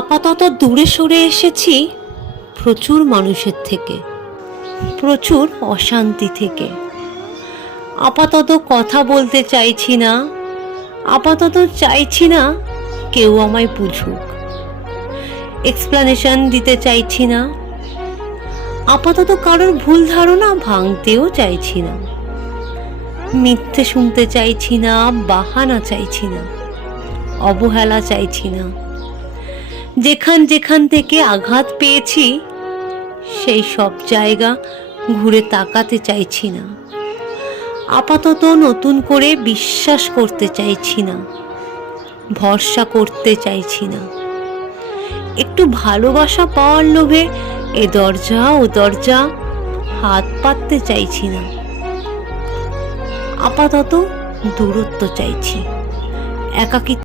আপাতত দূরে সরে এসেছি প্রচুর মানুষের থেকে, প্রচুর অশান্তি থেকে। আপাতত কথা বলতে চাইছি না, আপাতত চাইছি না কেউ আমায় বুঝুক, এক্সপ্লানেশন দিতে চাইছি না, আপাতত কারোর ভুল ধারণা ভাঙতেও চাইছি না, মিথ্যে শুনতে চাইছি না, বাহানা চাইছি না, অবহেলা চাইছি না। যেখান থেকে আঘাত পেয়েছি সেই সব জায়গা ঘুরে তাকাতে চাইছি না। আপাতত নতুন করে বিশ্বাস করতে চাইছি না, ভরসা করতে চাইছি না। একটু ভালোবাসা পাওয়ার লোভে এ দরজা ও দরজা হাত পাততে চাইছি না। আপাতত দূরত্ব চাইছি, একাকিত্ব